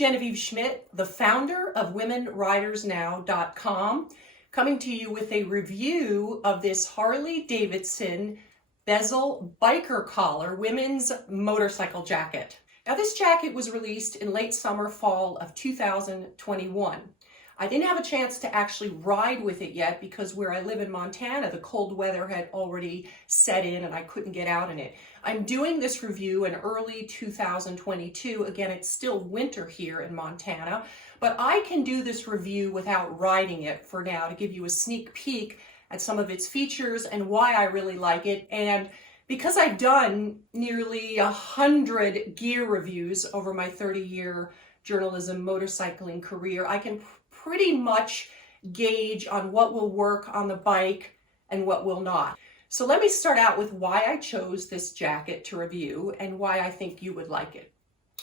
Genevieve Schmitt, the founder of WomenRidersNow.com, coming to you with a review of this Harley-Davidson Bezel biker collar women's motorcycle jacket. Now, this jacket was released in late summer, fall of 2021. I didn't have a chance to actually ride with it yet because where I live in Montana, the cold weather had already set in and I couldn't get out in it. I'm doing this review in early 2022. Again, it's still winter here in Montana, but I can do this review without riding it for now to give you a sneak peek at some of its features and why I really like it. And because I've done nearly 100 gear reviews over my 30-year journalism motorcycling career, I can pretty much gauge on what will work on the bike and what will not. So let me start out with why I chose this jacket to review and why I think you would like it.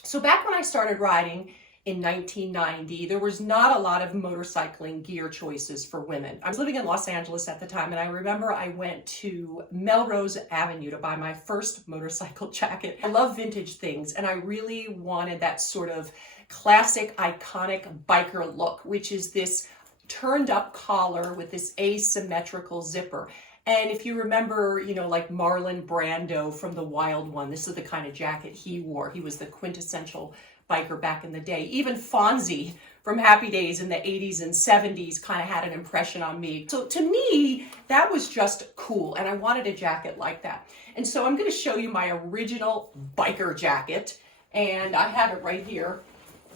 So back when I started riding in 1990, there was not a lot of motorcycling gear choices for women. I was living in Los Angeles at the time, and I remember I went to Melrose Avenue to buy my first motorcycle jacket. I love vintage things, and I really wanted that sort of classic, iconic biker look, which is this turned up collar with this asymmetrical zipper. And if you remember, like Marlon Brando from The Wild One, this is the kind of jacket he wore. He was the quintessential biker back in the day. Even Fonzie from Happy Days in the 80s and 70s kind of had an impression on me. So to me, that was just cool, and I wanted a jacket like that. And so I'm going to show you my original biker jacket, and I have it right here.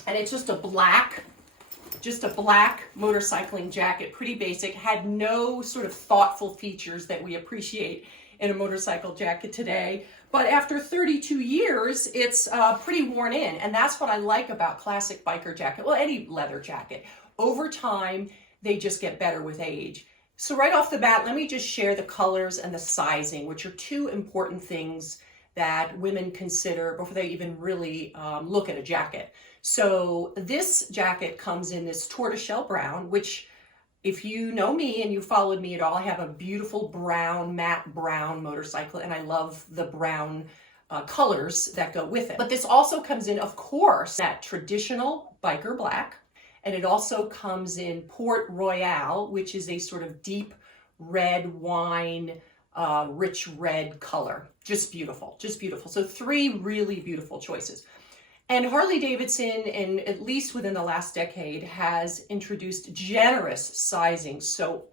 And it's just a black motorcycling jacket, pretty basic, had no sort of thoughtful features that we appreciate in a motorcycle jacket today. But after 32 years, it's pretty worn in. And that's what I like about classic biker jacket, well, any leather jacket. Over time, they just get better with age. So right off the bat, let me just share the colors and the sizing, which are two important things that women consider before they even really look at a jacket. So this jacket comes in this tortoiseshell brown, which if you know me and you followed me at all, I have a beautiful brown, matte brown motorcycle, and I love the brown colors that go with it. But this also comes in, of course, that traditional biker black, and it also comes in Port Royal, which is a sort of deep red wine, rich red color. Just beautiful, just beautiful. So three really beautiful choices. And Harley-Davidson, and at least within the last decade, has introduced generous sizing. So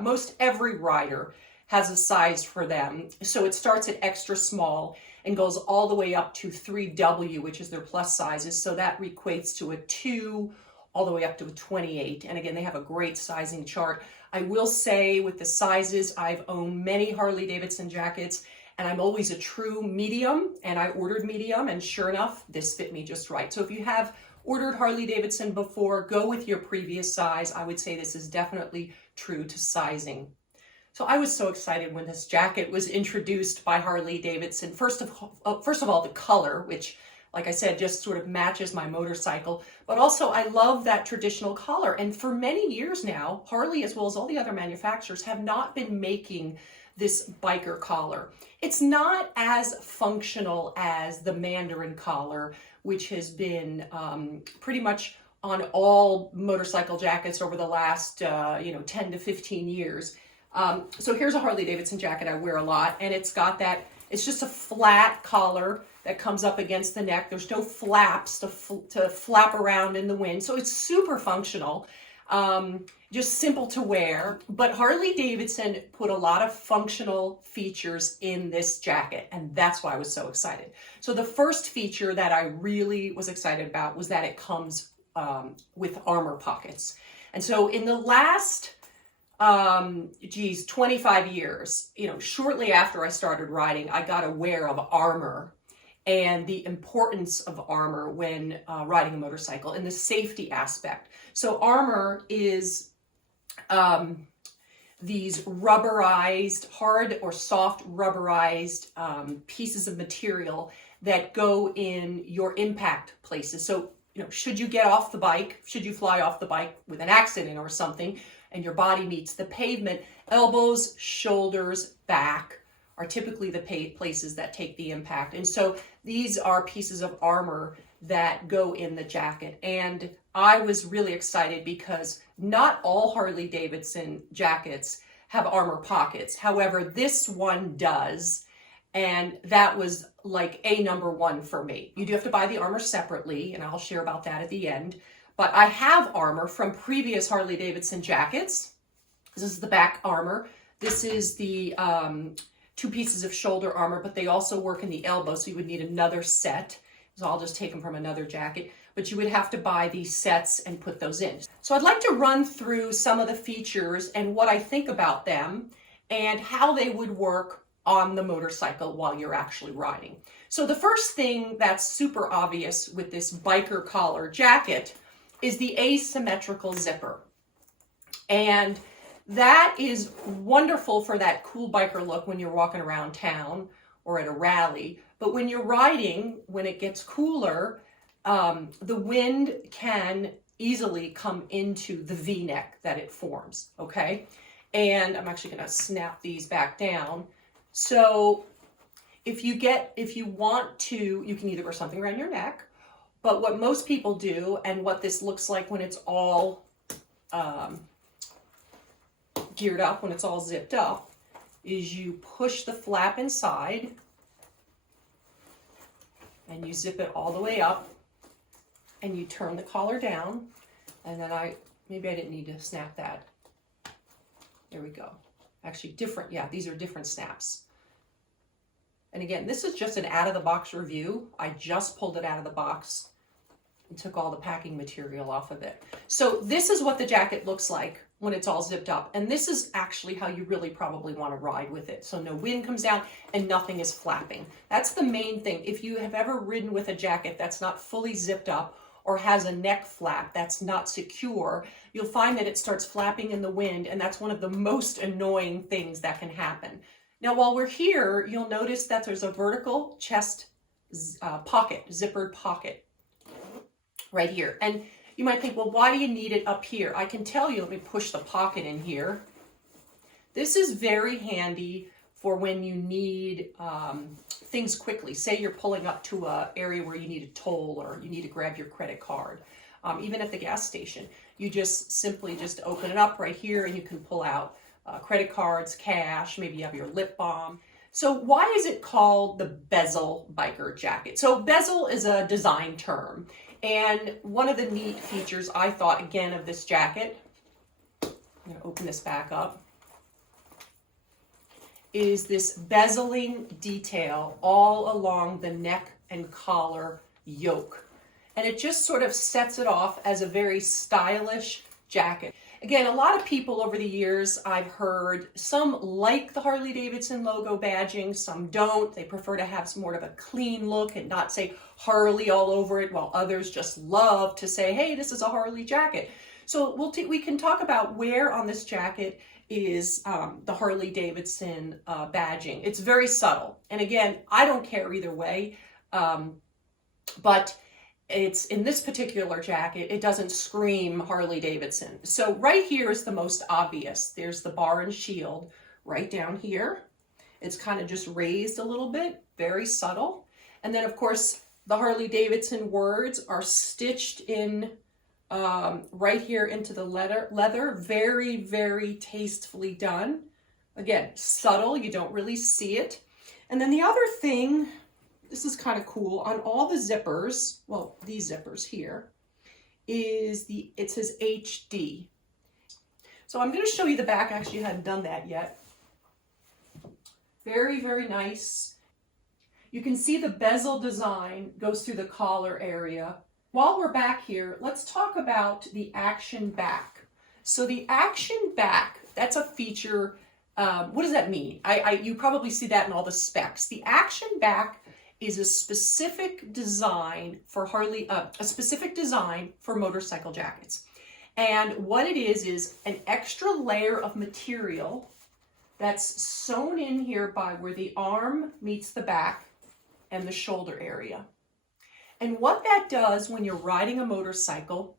most every rider has a size for them. So it starts at extra small and goes all the way up to 3W, which is their plus sizes. So that equates to a 2 all the way up to a 28. And again, they have a great sizing chart. I will say with the sizes, I've owned many Harley-Davidson jackets, and I'm always a true medium, and I ordered medium, and sure enough, this fit me just right. So if you have ordered Harley-Davidson before, go with your previous size. I would say this is definitely true to sizing. So I was so excited when this jacket was introduced by Harley-Davidson. First of all, the color, which, like I said, just sort of matches my motorcycle. But also, I love that traditional collar. And for many years now, Harley, as well as all the other manufacturers, have not been making this biker collar. It's not as functional as the Mandarin collar, which has been pretty much on all motorcycle jackets over the last 10 to 15 years. So here's a Harley-Davidson jacket I wear a lot, and it's got that, it's just a flat collar that comes up against the neck. There's no flaps to flap around in the wind, so it's super functional. Just simple to wear, but Harley-Davidson put a lot of functional features in this jacket, and that's why I was so excited. So the first feature that I really was excited about was that it comes with armor pockets. And so in the last 25 years, shortly after I started riding, I got aware of armor and the importance of armor when riding a motorcycle and the safety aspect. So armor is these rubberized, hard or soft rubberized pieces of material that go in your impact places. So, should you get off the bike, should you fly off the bike with an accident or something, and your body meets the pavement, elbows, shoulders, back are typically the places that take the impact. And so these are pieces of armor that go in the jacket. And I was really excited because not all Harley-Davidson jackets have armor pockets. However, this one does. And that was like a number one for me. You do have to buy the armor separately, and I'll share about that at the end. But I have armor from previous Harley-Davidson jackets. This is the back armor. This is the 2 pieces of shoulder armor, but they also work in the elbow, so you would need another set. So I'll just take them from another jacket, but you would have to buy these sets and put those in. So I'd like to run through some of the features and what I think about them and how they would work on the motorcycle while you're actually riding. So the first thing that's super obvious with this biker collar jacket is the asymmetrical zipper. And that is wonderful for that cool biker look when you're walking around town or at a rally. But when you're riding, when it gets cooler, the wind can easily come into the V-neck that it forms, okay? And I'm actually gonna snap these back down. So if you want to, you can either wear something around your neck, but what most people do, and what this looks like when it's all geared up, when it's all zipped up, is you push the flap inside and you zip it all the way up and you turn the collar down. And then maybe I didn't need to snap that. There we go. Actually different, yeah, these are different snaps. And again, this is just an out-of-the-box review. I just pulled it out of the box and took all the packing material off of it. So this is what the jacket looks like when it's all zipped up. And this is actually how you really probably want to ride with it. So no wind comes out and nothing is flapping. That's the main thing. If you have ever ridden with a jacket that's not fully zipped up or has a neck flap that's not secure, you'll find that it starts flapping in the wind, and that's one of the most annoying things that can happen. Now, while we're here, you'll notice that there's a vertical chest pocket, zippered pocket right here. And you might think, well, why do you need it up here? I can tell you, let me push the pocket in here. This is very handy for when you need things quickly. Say you're pulling up to an area where you need a toll or you need to grab your credit card. Even at the gas station, you just simply open it up right here and you can pull out credit cards, cash, maybe you have your lip balm. So why is it called the bezel biker jacket? So bezel is a design term. And one of the neat features I thought, again, of this jacket, I'm going to open this back up, is this bezeling detail all along the neck and collar yoke. And it just sort of sets it off as a very stylish jacket. Again, a lot of people over the years I've heard, some like the Harley-Davidson logo badging, some don't. They prefer to have some more of a clean look and not say Harley all over it, while others just love to say, hey, this is a Harley jacket. So we can talk about where on this jacket is the Harley-Davidson badging. It's very subtle. And again, I don't care either way, but it's in this particular jacket, it doesn't scream Harley-Davidson. So right here is the most obvious. There's the bar and shield right down here. It's kind of just raised a little bit, very subtle. And then of course, the Harley-Davidson words are stitched in right here into the leather. Very, very tastefully done. Again, subtle, you don't really see it. And then the other thing, this is kind of cool, on all the zippers, well, these zippers here, it says HD. So I'm going to show you the back. Actually, I hadn't done that yet. Very, very nice. You can see the bezel design goes through the collar area. While we're back here, let's talk about the action back. So the action back, that's a feature. What does that mean? You probably see that in all the specs. The action back is a specific design for motorcycle jackets. And what it is an extra layer of material that's sewn in here by where the arm meets the back and the shoulder area. And what that does when you're riding a motorcycle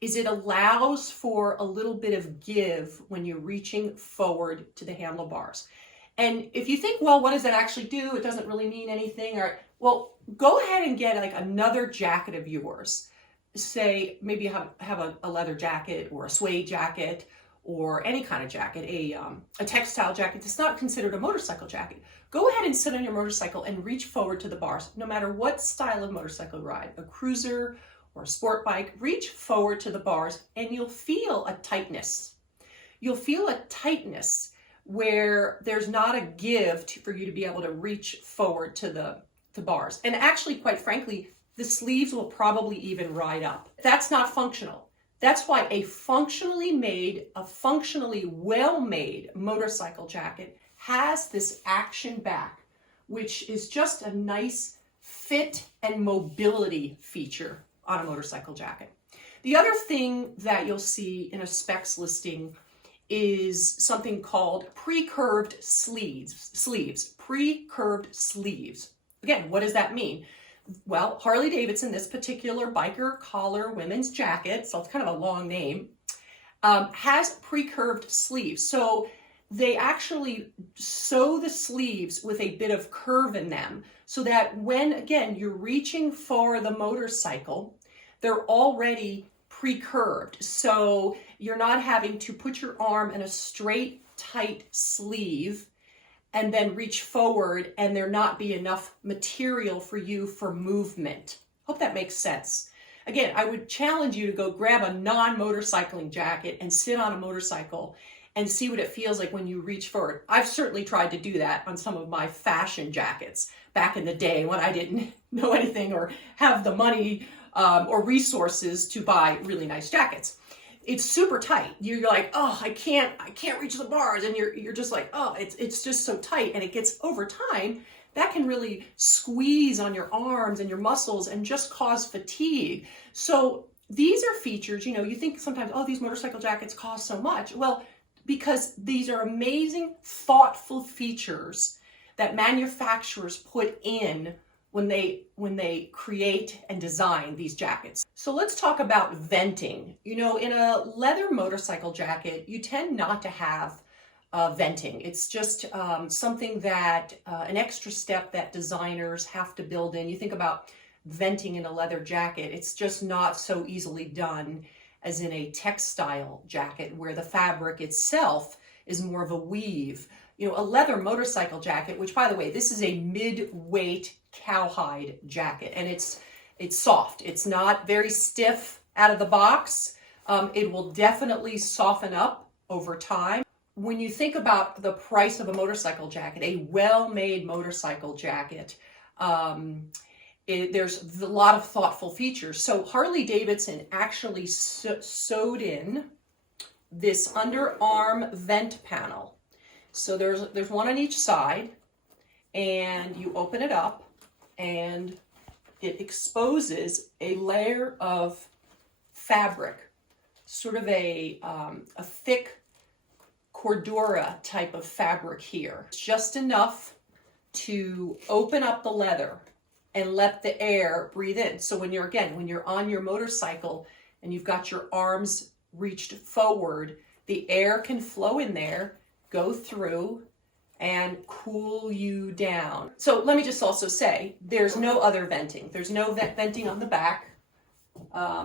is it allows for a little bit of give when you're reaching forward to the handlebars. And if you think, well, what does that actually do? It doesn't really mean anything. Or, well, go ahead and get like another jacket of yours. Say maybe you have a leather jacket or a suede jacket or any kind of jacket, a textile jacket that's not considered a motorcycle jacket. Go ahead and sit on your motorcycle and reach forward to the bars, no matter what style of motorcycle ride, a cruiser or a sport bike, reach forward to the bars and you'll feel a tightness. You'll feel a tightness where there's not a give for you to be able to reach forward to the bars. And actually, quite frankly, the sleeves will probably even ride up. That's not functional. That's why a functionally well-made motorcycle jacket has this action back, which is just a nice fit and mobility feature on a motorcycle jacket. The other thing that you'll see in a specs listing is something called precurved sleeves, precurved sleeves. Again, what does that mean? Well, Harley-Davidson, this particular biker collar women's jacket, so it's kind of a long name, has precurved sleeves. So they actually sew the sleeves with a bit of curve in them so that when, again, you're reaching for the motorcycle, they're already precurved. So you're not having to put your arm in a straight, tight sleeve and then reach forward and there not be enough material for you for movement. Hope that makes sense. Again, I would challenge you to go grab a non-motorcycling jacket and sit on a motorcycle and see what it feels like when you reach forward. I've certainly tried to do that on some of my fashion jackets back in the day when I didn't know anything or have the money or resources to buy really nice jackets. It's super tight. You're like, oh, I can't reach the bars, and you're just like, oh, it's just so tight, and it gets over time that can really squeeze on your arms and your muscles and just cause fatigue. So these are features, you think sometimes, oh, these motorcycle jackets cost so much. Well, because these are amazing, thoughtful features that manufacturers put in when they create and design these jackets. So let's talk about venting. In a leather motorcycle jacket, you tend not to have venting. It's just something that, an extra step that designers have to build in. You think about venting in a leather jacket, it's just not so easily done as in a textile jacket where the fabric itself is more of a weave. A leather motorcycle jacket, which by the way, this is a mid-weight cowhide jacket, and it's soft. It's not very stiff out of the box. It will definitely soften up over time. When you think about the price of a motorcycle jacket, a well-made motorcycle jacket, there's a lot of thoughtful features. So Harley-Davidson actually sewed in this underarm vent panel. So there's one on each side, and you open it up and it exposes a layer of fabric, sort of a thick cordura type of fabric here. It's just enough to open up the leather and let the air breathe in. So when you're on your motorcycle and you've got your arms reached forward, the air can flow in there, go through, and cool you down. So let me just also say, there's no other venting. There's no venting on the back.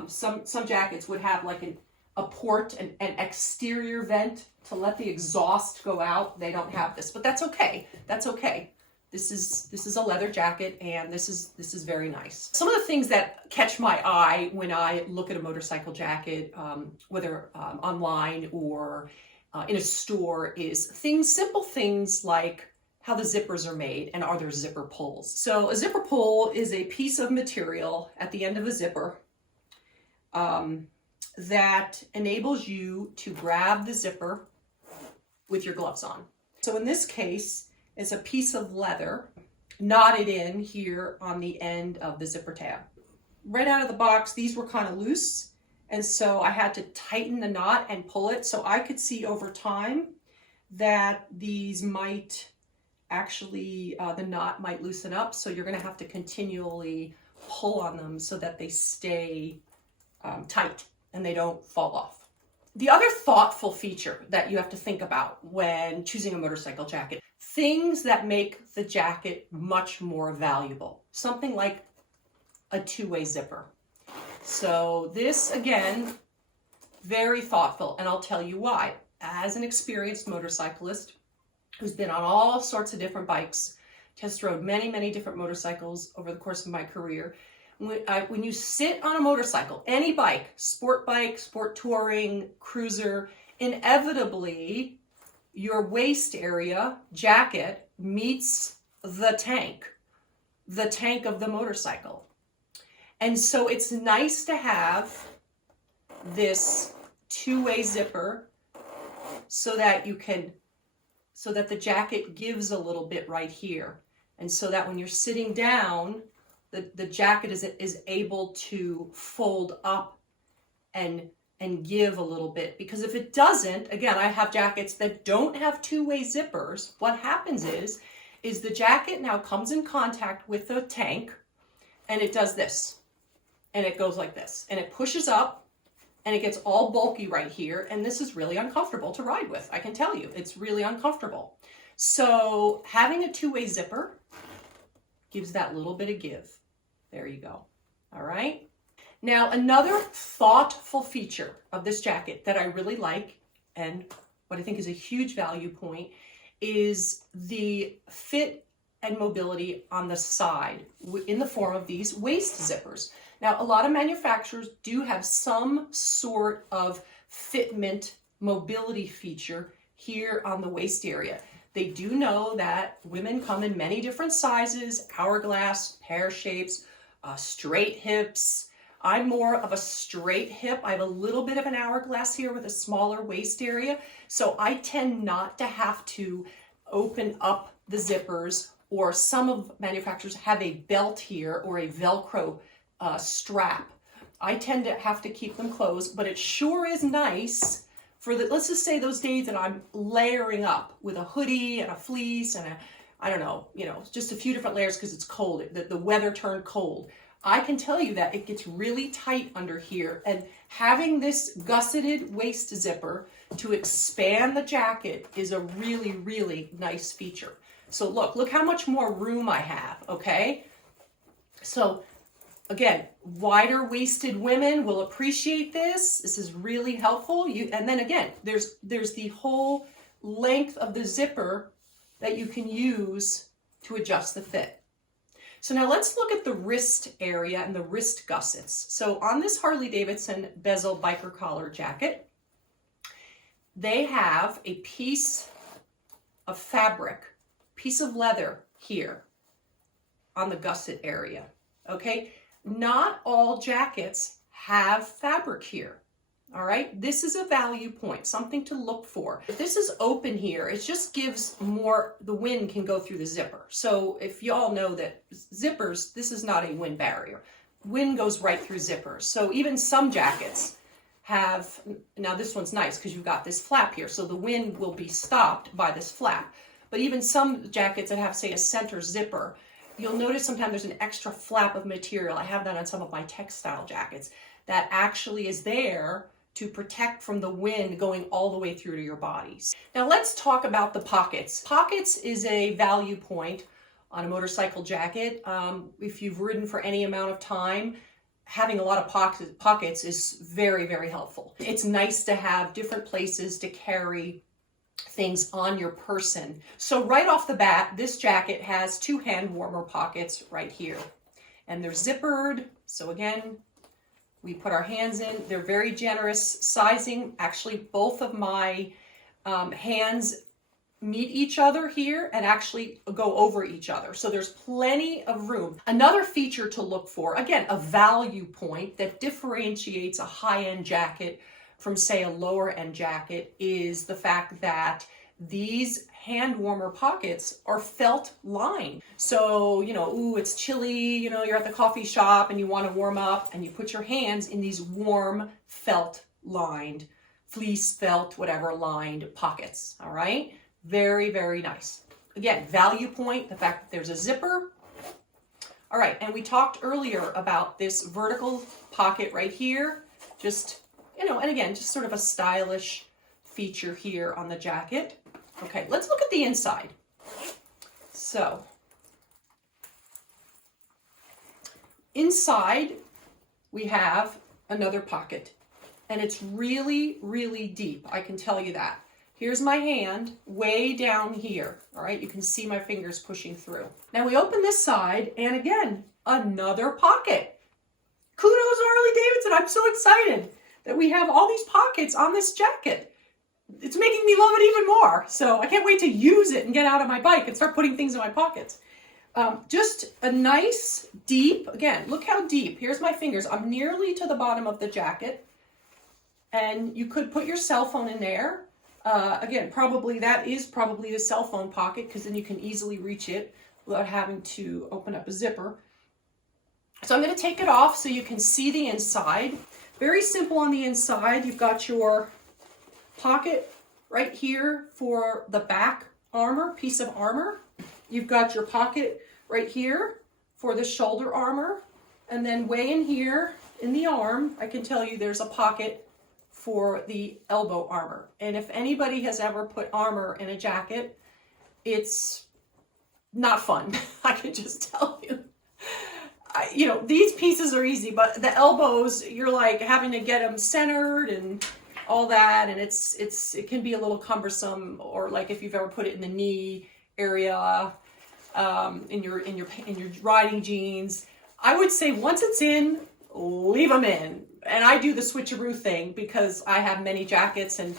Some jackets would have like a port, an exterior vent to let the exhaust go out. They don't have this, but that's okay. That's okay. This is a leather jacket, and this is very nice. Some of the things that catch my eye when I look at a motorcycle jacket, whether online or in a store, is simple things like how the zippers are made and are there zipper pulls. So a zipper pull is a piece of material at the end of a zipper that enables you to grab the zipper with your gloves on. So in this case, it's a piece of leather knotted in here on the end of the zipper tab. Right out of the box, these were kind of loose. And so I had to tighten the knot and pull it. So I could see over time that these might actually, the knot might loosen up. So you're going to have to continually pull on them so that they stay tight and they don't fall off. The other thoughtful feature that you have to think about when choosing a motorcycle jacket, things that make the jacket much more valuable. Something like a two-way zipper. So this, again, very thoughtful, and I'll tell you why. As an experienced motorcyclist who's been on all sorts of different bikes, test rode many, many different motorcycles over the course of my career, when you sit on a motorcycle, any bike, sport touring, cruiser, inevitably your waist area jacket meets the tank of the motorcycle. And so it's nice to have this two-way zipper so that the jacket gives a little bit right here. And so that when you're sitting down, the jacket is able to fold up and give a little bit. Because if it doesn't, again, I have jackets that don't have two-way zippers. What happens is the jacket now comes in contact with the tank, and it does this. And it goes like this. And it pushes up, and it gets all bulky right here. And this is really uncomfortable to ride with. I can tell you, it's really uncomfortable. So having a two-way zipper gives that little bit of give. There you go. All right. Now, another thoughtful feature of this jacket that I really like, and what I think is a huge value point, is the fit and mobility on the side in the form of these waist zippers. Now, a lot of manufacturers do have some sort of fitment mobility feature here on the waist area. They do know that women come in many different sizes, hourglass, pear shapes, straight hips. I'm more of a straight hip. I have a little bit of an hourglass here with a smaller waist area. So I tend not to have to open up the zippers, or some of manufacturers have a belt here or a Velcro strap. I tend to have to keep them closed, but it sure is nice for let's just say those days that I'm layering up with a hoodie and a fleece and I don't know, just a few different layers because it's cold, the weather turned cold. I can tell you that it gets really tight under here, and having this gusseted waist zipper to expand the jacket is a really, really nice feature. So look how much more room I have, okay? So again, wider waisted women will appreciate this. This is really helpful. And then again, there's the whole length of the zipper that you can use to adjust the fit. So now let's look at the wrist area and the wrist gussets. So on this Harley-Davidson Bezel biker collar jacket, they have a piece of fabric, piece of leather here on the gusset area, okay? Not all jackets have fabric here. All right, this is a value point, something to look for. If this is open here, it just gives more, the wind can go through the zipper. So if you all know that zippers, this is not a wind barrier. Wind goes right through zippers. So even some jackets have, now this one's nice because you've got this flap here, so the wind will be stopped by this flap. But even some jackets that have, say, a center zipper, you'll notice sometimes there's an extra flap of material. I have that on some of my textile jackets that actually is there to protect from the wind going all the way through to your bodies. Now let's talk about the pockets. Pockets is a value point on a motorcycle jacket. If you've ridden for any amount of time, having a lot of pockets is very, very helpful. It's nice to have different places to carry things on your person. So right off the bat, this jacket has two hand warmer pockets right here, and they're zippered. So again, we put our hands in. They're very generous sizing. Actually, both of my hands meet each other here and actually go over each other. So there's plenty of room. Another feature to look for, again, a value point that differentiates a high-end jacket from, say, a lower-end jacket, is the fact that these hand warmer pockets are felt lined. So, it's chilly, you're at the coffee shop and you want to warm up, and you put your hands in these warm felt lined, fleece felt, whatever, lined pockets. All right. Very, very nice. Again, value point, the fact that there's a zipper. All right. And we talked earlier about this vertical pocket right here. Just, you know, and again, just sort of a stylish feature here on the jacket. Okay, let's look at the inside. So, inside we have another pocket, and it's really, really deep. I can tell you that. Here's my hand way down here. All right, you can see my fingers pushing through. Now we open this side, and again, another pocket. Kudos Harley-Davidson. I'm so excited that we have all these pockets on this jacket. It's making me love it even more. So I can't wait to use it and get out of my bike and start putting things in my pockets. Just a nice deep, again, look how deep. Here's my fingers. I'm nearly to the bottom of the jacket. And you could put your cell phone in there. Again, that is probably the cell phone pocket, because then you can easily reach it without having to open up a zipper. So I'm going to take it off so you can see the inside. Very simple on the inside. You've got your pocket right here for the back armor, piece of armor. You've got your pocket right here for the shoulder armor. And then way in here in the arm, I can tell you there's a pocket for the elbow armor. And if anybody has ever put armor in a jacket, it's not fun. I can just tell you. You know, these pieces are easy, but the elbows, you're like having to get them centered and all that, and it can be a little cumbersome. Or like if you've ever put it in the knee area, in your riding jeans, I would say once it's in, leave them in. And I do the switcheroo thing because I have many jackets and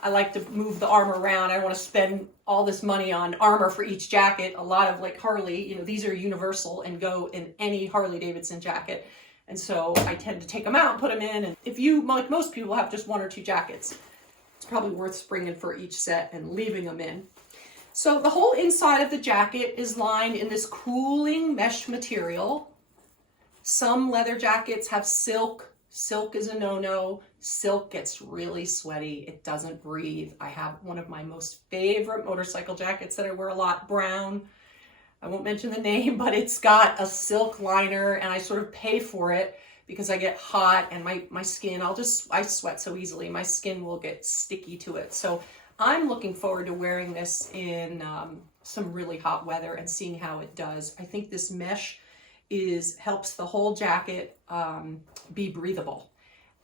I like to move the armor around. I don't want to spend all this money on armor for each jacket. A lot of like Harley, you know, these are universal and go in any Harley-Davidson jacket. And so I tend to take them out and put them in. And if you, like most people, have just one or two jackets, it's probably worth springing for each set and leaving them in. So the whole inside of the jacket is lined in this cooling mesh material. Some leather jackets have silk. Silk is a no-no. Silk gets really sweaty. It doesn't breathe. I have one of my most favorite motorcycle jackets that I wear a lot, brown. I won't mention the name, but it's got a silk liner, and I sort of pay for it because I get hot and my skin, I sweat so easily. My skin will get sticky to it. So I'm looking forward to wearing this in some really hot weather and seeing how it does. I think this mesh helps the whole jacket be breathable.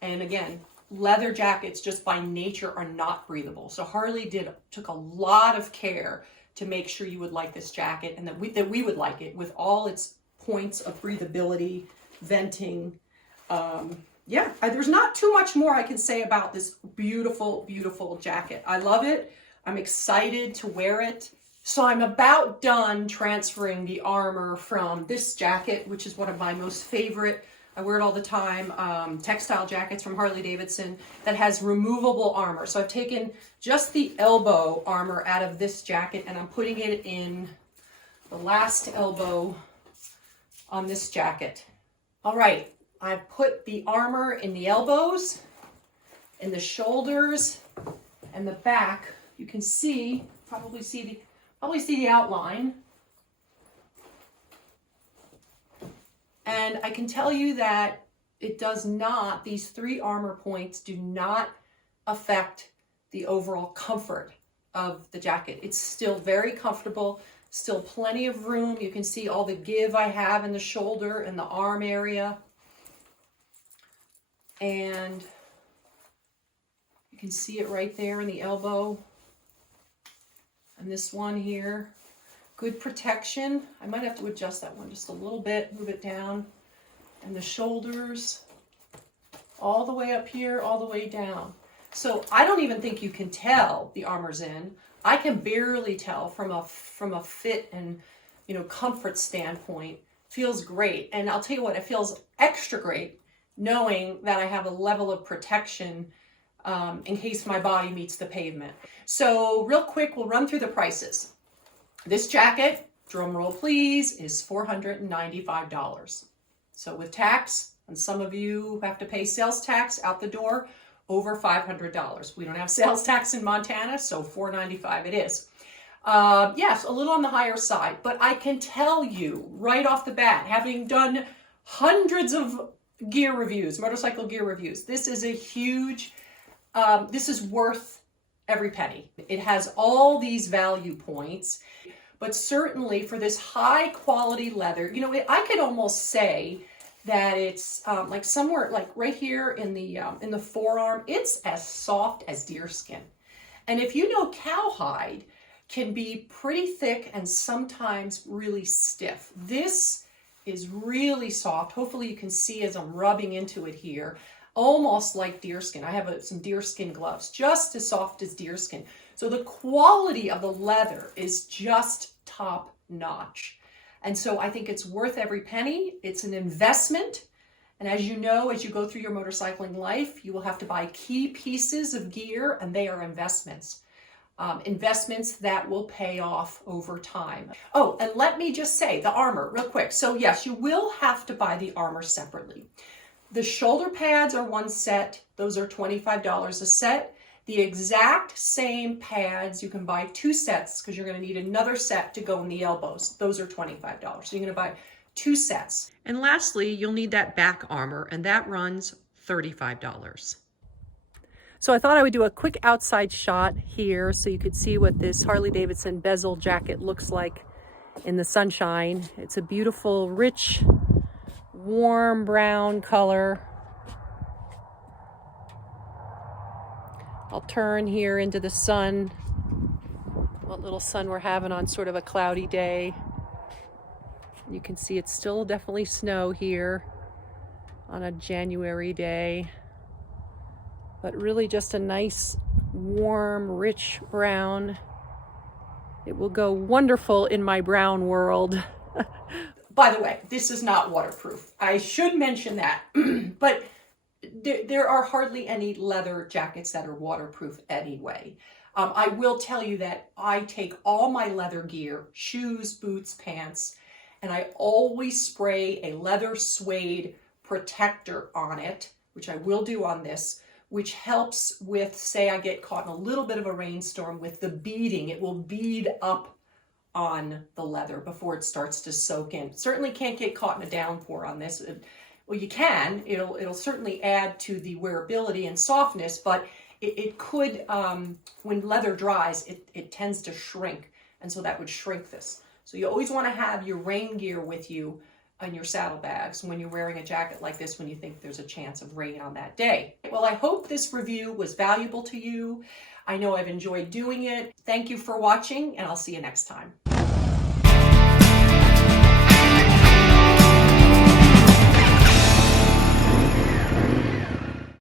And again, leather jackets just by nature are not breathable. So Harley took a lot of care to make sure you would like this jacket, and that we would like it with all its points of breathability, venting. Yeah, there's not too much more I can say about this beautiful, beautiful jacket. I love it. I'm excited to wear it. So I'm about done transferring the armor from this jacket, which is one of my most favorite, I wear it all the time, textile jackets from Harley-Davidson that has removable armor. So I've taken just the elbow armor out of this jacket and I'm putting it in the last elbow on this jacket. All right, I've put the armor in the elbows, in the shoulders, and the back. You can see, probably see the outline. And I can tell you that it does not, these three armor points do not affect the overall comfort of the jacket. It's still very comfortable, still plenty of room. You can see all the give I have in the shoulder and the arm area. And you can see it right there in the elbow. And this one here. Good protection. I might have to adjust that one just a little bit, move it down. And the shoulders, all the way up here, all the way down. So I don't even think you can tell the armor's in. I can barely tell from a fit and, you know, comfort standpoint. Feels great. And I'll tell you what, it feels extra great knowing that I have a level of protection in case my body meets the pavement. So real quick, we'll run through the prices. This jacket, drum roll please, is $495. So with tax, and some of you have to pay sales tax out the door, over $500. We don't have sales tax in Montana, so $495 it is. Yes, a little on the higher side, but I can tell you right off the bat, having done hundreds of gear reviews, motorcycle gear reviews. This is a huge, this is worth every penny. It has all these value points, but certainly for this high quality leather, you know, I could almost say that it's like somewhere like right here in the forearm, it's as soft as deer skin. And if you know, cowhide can be pretty thick and sometimes really stiff. This is really soft. Hopefully you can see as I'm rubbing into it here, almost like deer skin. I have some deer skin gloves, just as soft as deer skin. So the quality of the leather is just top notch. And so I think it's worth every penny. It's an investment. And as you know, as you go through your motorcycling life, you will have to buy key pieces of gear, and they are investments. Investments that will pay off over time. Oh, and let me just say the armor real quick. So yes, you will have to buy the armor separately. The shoulder pads are one set. Those are $25 a set. The exact same pads, you can buy 2 sets because you're going to need another set to go in the elbows. Those are $25. So you're going to buy 2 sets. And lastly, you'll need that back armor, and that runs $35. So I thought I would do a quick outside shot here so you could see what this Harley-Davidson bezel jacket looks like in the sunshine. It's a beautiful, rich, warm brown color. I'll turn here into the sun. What little sun we're having on sort of a cloudy day. You can see it's still definitely snow here on a January day. But really just a nice, warm, rich brown. It will go wonderful in my brown world. By the way, this is not waterproof. I should mention that, but there are hardly any leather jackets that are waterproof anyway. I will tell you that I take all my leather gear, shoes, boots, pants, and I always spray a leather suede protector on it, which I will do on this, which helps with, say I get caught in a little bit of a rainstorm with the beading. It will bead up on the leather before it starts to soak in. Certainly can't get caught in a downpour on this. Well, you can. It'll certainly add to the wearability and softness, but it could, when leather dries, it tends to shrink, and so that would shrink this. So you always want to have your rain gear with you on your saddlebags when you're wearing a jacket like this when you think there's a chance of rain on that day. Well, I hope this review was valuable to you. I know I've enjoyed doing it. Thank you for watching, and I'll see you next time.